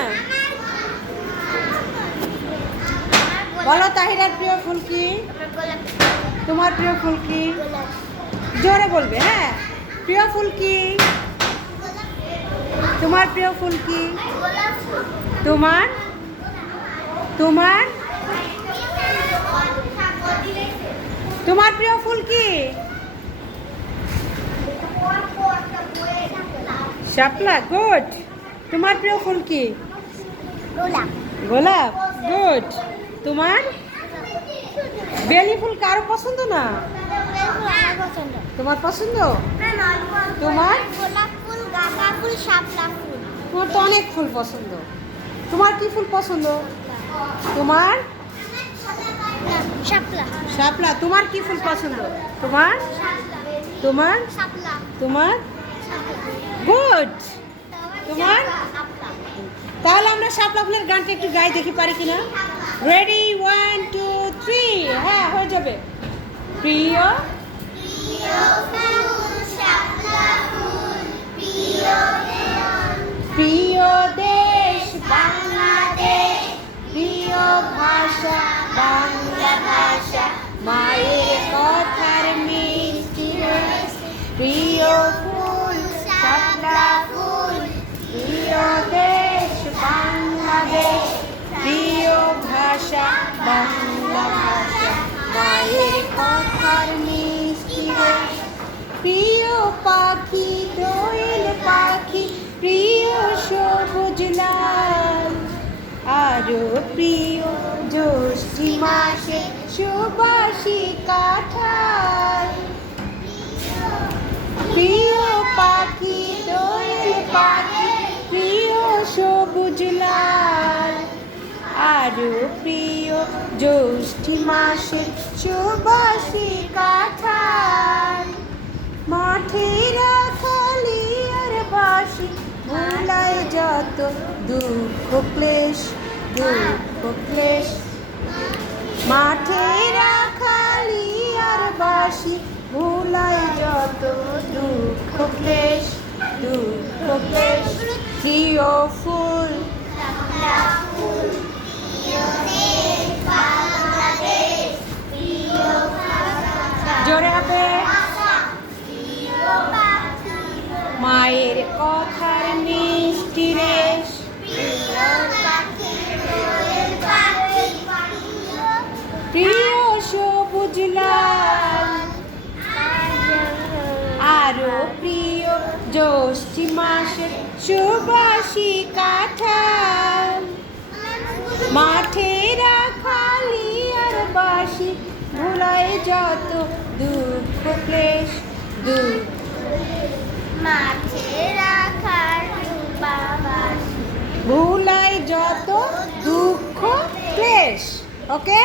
হ্যাঁ, বলো তাহিরার প্রিয় ফুল কি? তোমার প্রিয় ফুল কি? জোরে বলবে। হ্যাঁ, প্রিয় ফুল কি? তোমার প্রিয় ফুল কি? তোমার তোমার তোমার প্রিয় ফুল কি? শাপলা। গুড। তোমার প্রিয় ফুল কি? গোলাপ। গুড। তোমার বেলি ফুল কারো পছন্দ না? তোমার পছন্দ? তোমার? গোলাপ ফুল, গাঁদা ফুল, শাপলা ফুল। তোমার তো অনেক ফুল পছন্দ। তোমার কি ফুল পছন্দ? তোমার শাপলা। শাপলা। তোমার কি ফুল পছন্দ? তোমার তোমার শাপলা। তোমার গুড। তোমার? তাহলে আমরা শাপলা ফুলের গানটা একটু গাই দেখি পারি কিনা। রেডি, 1 2 3। হ্যাঁ, হয়ে যাবে। প্রিয় প্রিয় দেশ বাংলাদেশ, প্রিয় ভাষা বাংলা ভাষা, মায়ের কথার মিষ্টি রস, প্রিয় ফুল শাপলা ফুল, প্রিয় দেশ বাংলাদেশ, প্রিয় ভাষা বাংলা ভাষা, মায়ের কথার মিষ্টি রস, প্রিয় পাখি দোয়েল পাখি, প্রিয় সবুজ লাল, আরো প্রিয় জ্যৈষ্ঠী মাসে সুবাসী কাঁঠাল, প্রিয় পাখি দোয়েল পাখি, প্রিয় সবুজ লাল, আরো প্রিয় জ্যৈষ্ঠী মাসে সুবাসী কাঁঠাল, মাঠের খালি আর বাসি ভুলায় যত দুঃখ ক্লেশ, দুঃখ ক্লেশ, মাঠের খালি আর বাসি ভুলায় যত দুঃখ ক্লেশ, দুঃখ ক্লেশ, প্রিয় ফুল জোরে হবে। মায়ের কথার মিষ্টি রেশ, প্রিয় সবুজ লাল, আরো প্রিয় জ্যৈষ্ঠী মাসের সুবাসী কাঁঠাল, মাঠের খালি আর বাসি ভুলায় যত দুঃখ ক্লেশ, দুঃখ মাঠে রাখার ভুলায় যত দুঃখ ক্লেশ। ওকে।